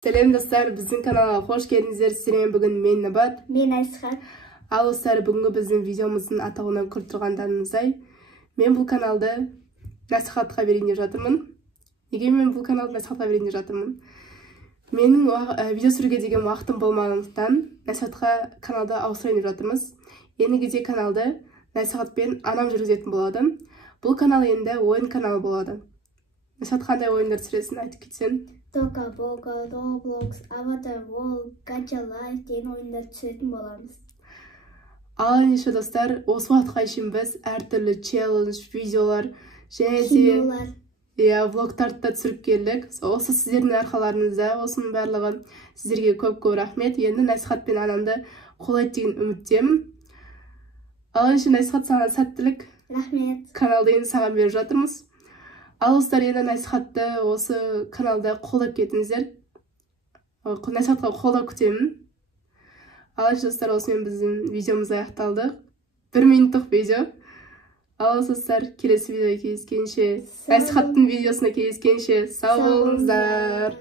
Сәлем достар, біздің каналға қош келдіңіздер. Сіздермен бүгін мен Набат, мен Айсхат. Ал достар, бүгінгі біздің видеомыздың атауынан көріп тұрғандарыңыздай, мен бұл каналды насихатқа берейін деп жатырмын. Неге мен бұл каналды насихатқа берейін деп жатырмын? Менің видео түсіруге деген уақытым болмағандықтан насихатқа каналды ауыстырайын деп жатырмыз. Ендігіде каналды насихатпен анам жүргізетін болады. Бұл канал енді ойын каналы болады. Насихат қандай ойындар түсіресің, айтып кетсең? Тока Бока, Roblox, Avatar World, Gacha Life деген ойындар түсіретін боламыз. Ал ендеше достар, осы уақытқа шейін біз әртүрлі челлендж, видеолар, және де влогтарды да түсіріп келдік. Осы сіздердің арқаларыңызда, осының барлығы сіздерге көп рахмет. Енді насихатпен анамды қолдайды деген үміттемін. Ал ендеше насихат саған сәттілік. Рахмет. Каналды енді саған беріп жатырмыз. Ал достар, енді насихатты осы каналда қолдап кетіңіздер. Насихатқа қолдап күтемін. Ал достар, осымен біздің видеомыз аяқталды. 1 минуттық видео. Ал достар, келесі видеоға кездескенше, насихаттың видеосына кездескенше сау болыңыздар.